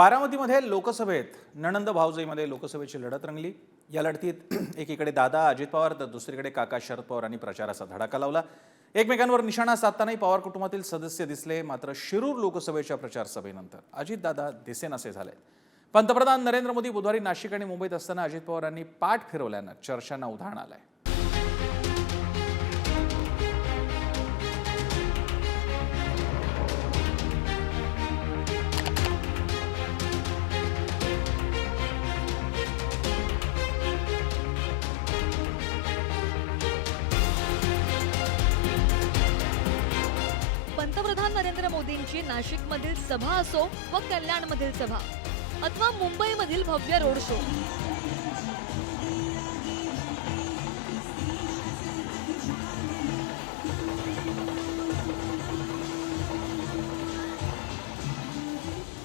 बारामतीमध्ये लोकसभेत नणंद भावजाईमध्ये लोकसभेची लढत रंगली। या लढतीत एकीकडे दादा अजित पवार तर दुसरीकडे काका शरद पवारांनी प्रचाराचा धडाका लावला। एकमेकांवर निशाणा साधतानाही पवार कुटुंबातील सदस्य दिसले। मात्र शिरूर लोकसभेच्या प्रचार सभेनंतर अजितदादा दिसेनासे झाले। पंतप्रधान नरेंद्र मोदी बुधवारी नाशिक आणि मुंबईत असताना अजित पवारांनी पाठ फिरवल्यानं चर्चांना उधाण आलंय। पंतप्रधान नरेंद्र मोदींची नाशिकमधील सभा असो व कल्याणमधील सभा अथवा मुंबईमधील भव्य रोड शो,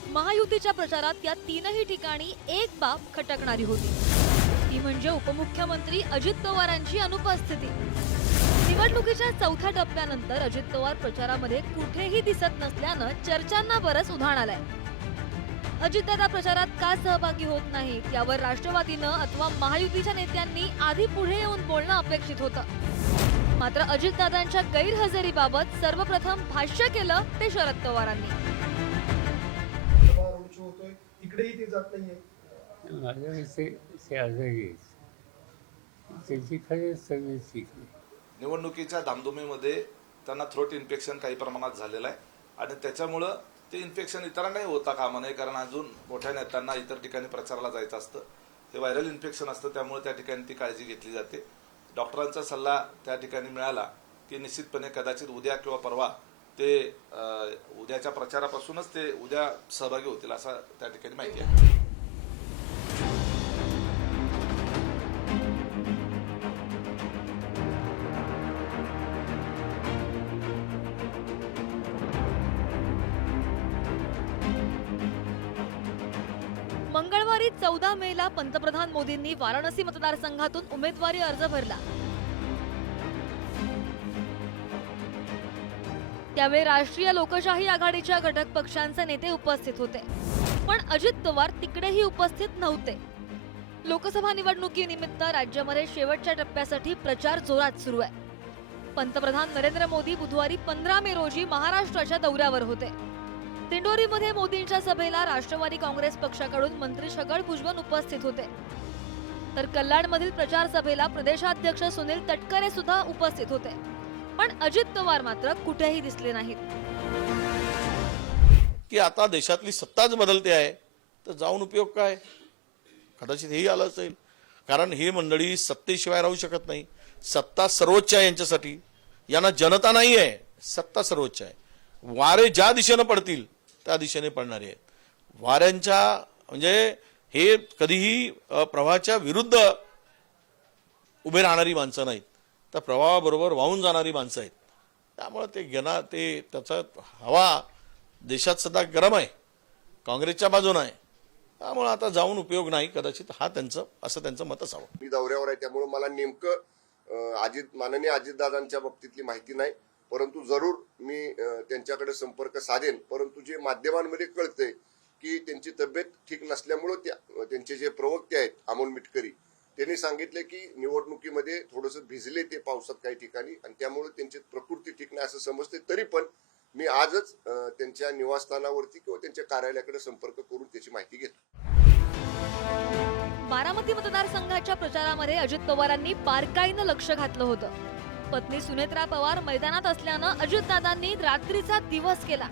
महायुतीच्या प्रचारात या तीनही ठिकाणी एक बाब खटकणारी होती, ती म्हणजे उपमुख्यमंत्री अजित पवारांची अनुपस्थिती। निवडणुकीच्या चौथ्या टप्प्यानंतर अजित पवार प्रचारामध्ये कुठेही दिसत नसल्यानं चर्चांना बरंच उधाण आलंय। अजितदादा प्रचारात का सहभागी होत नाहीत यावर राष्ट्रवादीनं अथवा महायुतीच्या नेत्यांनी आधी पुढे येऊन बोलणं अपेक्षित होतं। मात्र अजितदादांच्या गैरहजेरीबाबत सर्वप्रथम भाष्य केलं ते शरद पवारांनी। इकडेही ते जात नाहीये। निवडणुकीच्या धामधुमीमध्ये त्यांना थ्रोट इन्फेक्शन काही प्रमाणात झालेलं आहे आणि त्याच्यामुळं ते इन्फेक्शन इतरांनाही होता कामा नये, कारण अजून मोठ्या नेत्यांना इतर ठिकाणी प्रचाराला जायचं असतं। ते व्हायरल इन्फेक्शन असतं, त्यामुळे त्या ठिकाणी ती काळजी घेतली जाते। डॉक्टरांचा सल्ला त्या ठिकाणी मिळाला की निश्चितपणे कदाचित उद्या किंवा परवा ते उद्याच्या प्रचारापासूनच ते उद्या सहभागी होतील असं त्या ठिकाणी माहिती आहे। मंगळवारी 14 मेला पंतप्रधान मोदींनी वाराणसी मतदारसंघातून उमेदवारी अर्ज भरला। त्यावेळी राष्ट्रीय लोकशाही आघाडीच्या घटक पक्षांचे नेते उपस्थित होते, पण अजित पवार तिकडेही उपस्थित नव्हते। लोकसभा निवडणुकीनिमित्त राज्यामध्ये शेवटच्या टप्प्यासाठी प्रचार जोरात सुरू आहे। पंतप्रधान नरेंद्र मोदी बुधवारी 15 मे रोजी महाराष्ट्राच्या दौऱ्यावर होते। दिंडोरीमध्ये मोदींच्या सभेला राष्ट्रवादी काँग्रेस पक्षाकडून मंत्री छगन भुजबळ उपस्थित होते, तर कल्याणमधील प्रचार सभेला प्रदेशाध्यक्ष सुनील तटकरे सुद्धा उपस्थित होते, पण अजित पवार मात्र कुठेही दिसले नाहीत। की आता देशातली सत्ताच बदलते आहे तर जाऊन उपयोग काय? कदाचित हेही आलं असेल, कारण ही मंडळी सत्तेशिवाय राहू शकत नाही। सत्ता सर्वोच्च आहे यांच्यासाठी, यांना जनता नाही आहे, सत्ता सर्वोच्च आहे। वारे ज्या दिशेने पडतील त्या दिशेने पडणारे आहेत। वाऱ्यांच्या म्हणजे हे कधीही प्रवाहाच्या विरुद्ध उभे राहणारी माणसं नाहीत, तर प्रवाहाबरोबर वाहून जाणारी माणसं आहेत। त्यामुळे ते घेणार ते त्याचा हवा देशात सध्या गरम आहे, काँग्रेसच्या बाजूने आहे, त्यामुळे आता जाऊन उपयोग नाही। कदाचित हा त्यांचं मत असावं। मी दौऱ्यावर आहे त्यामुळे मला नेमकं माननीय अजितदादांच्या बाबतीतली माहिती नाही, परंतु जरूर मी त्यांच्याकडे संपर्क साधेन। परंतु जे माध्यमांमध्ये कळतंय की त्यांची तब्येत ठीक नसल्यामुळे त्यांचे जे प्रवक्ते आहेत अमोल मिटकरी त्यांनी सांगितले की निवडणुकीमध्ये थोडंसं भिजले ते पावसात काही ठिकाणी आणि त्यामुळे त्यांची प्रकृती ठीक नाही असं समजते। तरी पण मी आजच त्यांच्या निवासस्थानावरती किंवा त्यांच्या कार्यालयाकडे संपर्क करून त्याची माहिती घेतो। बारामती मतदारसंघाच्या प्रचारामध्ये अजित पवारांनी बारकाईनं लक्ष घातलं होतं। पत्नी सुनेत्रा पवार मैदानात असल्यानं अजितदादांनी रात्रीचा दिवस केला।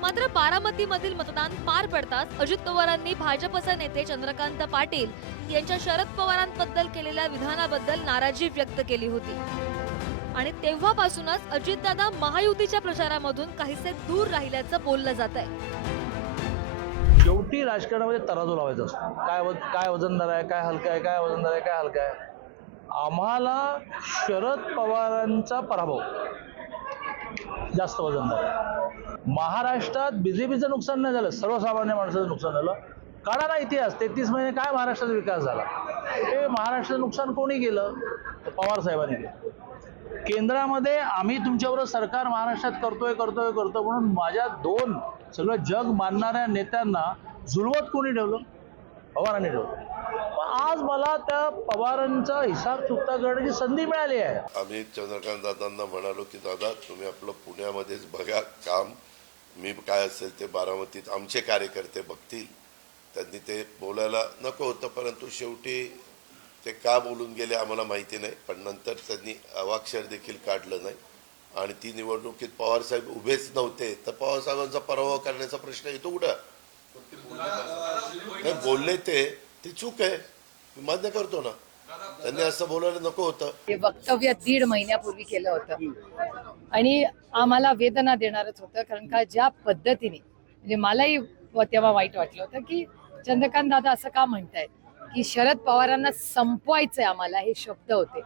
मात्र बारामतीमधील मतदान पार पडताच अजित पवारांनी भाजपचे नेते चंद्रकांत पाटील यांच्या शरद पवारांबद्दल केलेल्या विधानाबद्दल नाराजी व्यक्त केली होती आणि तेव्हापासूनच अजितदादा महायुतीच्या प्रचारामधून काहीसे दूर राहिल्याचं बोललं जात आहे। शेवटी राजकारणामध्ये तराजू लावायचा असतो। काय वजनदार आहे, काय हलका आहे, काय वजनदार आहे, काय हलका आहे। आम्हाला शरद पवारांचा पराभव जास्त वजनदार आहे। महाराष्ट्रात बीजेपीचं नुकसान नाही झालं, सर्वसामान्य माणसाचं नुकसान झालं। काढा ना इतिहास, 33 महिने काय महाराष्ट्राचा विकास झाला? हे महाराष्ट्राचं नुकसान कोणी केलं? पवार साहेबांनी केलं। केंद्रामध्ये आम्ही तुमच्याबरोबर सरकार महाराष्ट्रात करतोय म्हणून माझ्या दोन सगळं जग मानणाऱ्या नेत्यांना जुळवत कोणी ठेवलं? पवारांनी ठेवलं. पण आज मला त्या पवारांचा हिसाब चुकता करण्याची संधी मिळाली आहे. आम्ही चंद्रकांत दादांना म्हणालो की दादा तुम्ही आपलं पुण्यामध्येच बघा काम, मी काय असेल ते बारामतीत आमचे कार्यकर्ते बघतील. त्यांनी ते बोलायला नको होतं, परंतु शेवटी ते का बोलून गेले आम्हाला माहिती नाही. पण नंतर त्यांनी अवाक्षर देखील काढलं नाही आणि ती निवडणुकीत पवारसाहेब उभेच नव्हते, तर पवारसाहेबांचा पराभव करण्याचा प्रश्न येतो कुठं? नाही, बोलले ते चूक आहे, मी मान्य करतो ना. त्यांनी असं बोलायला नको होतं. हे वक्तव्य 1.5 महिन्यापूर्वी केलं होतं आणि आम्हाला वेदना देणारच होतं, कारण का ज्या पद्धतीने म्हणजे मलाही तेव्हा वाईट वाटलं होतं की चंद्रकांत दादा असं का म्हणतायत की शरद पवारांना संपवायचंय आम्हाला, हे शब्द होते.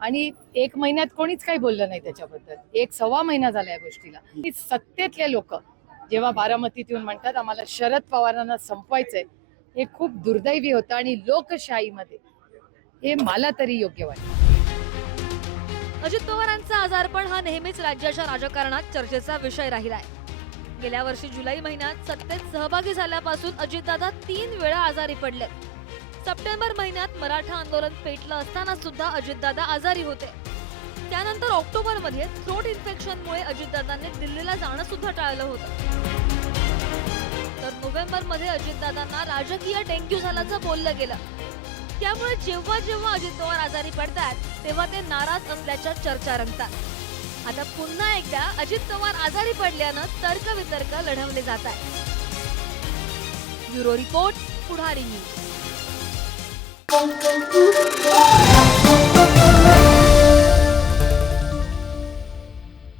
आणि 1 महिन्यात कोणीच काही बोललं नाही त्याच्याबद्दल. 1-1.25 महिना झाला या गोष्टीला. की सत्तेतले लोक जेव्हा बारामतीत येऊन म्हणतात आम्हाला शरद पवारांना संपवायचंय, हे खूप दुर्दैवी होतं आणि लोकशाहीमध्ये हे मला तरी योग्य वाटतं. अजित पवारांचा आजारपण हा नेहमीच राज्याच्या राजकारणात चर्चेचा विषय राहिलाय. गेल्या वर्षी जुलै महिन्यात सत्तेत सहभागी झाल्यापासून अजितदादा 3 वेळा आजारी पडले. सप्टेंबर महिन्यात मराठा आंदोलन पेटलं असताना सुद्धा अजितदादा आजारी होते. त्यानंतर ऑक्टोबरमध्ये थ्रोट इन्फेक्शनमुळे अजितदादांनी दिल्लीला जाणं सुद्धा टाळलं होतं. तर नोव्हेंबरमध्ये अजितदादांना राजकीय डेंग्यू झाल्याचं बोललं गेलं. त्यामुळे जेव्हा जेव्हा अजित पवार आजारी पडतात तेव्हा ते नाराज असल्याच्या चर्चा रंगतात. आता पुन्हा एकदा अजित पवार आजारी पडल्यानं तर्कवितर्क लढवले जात आहेत. ब्युरो रिपोर्ट, पुढारी न्यूज.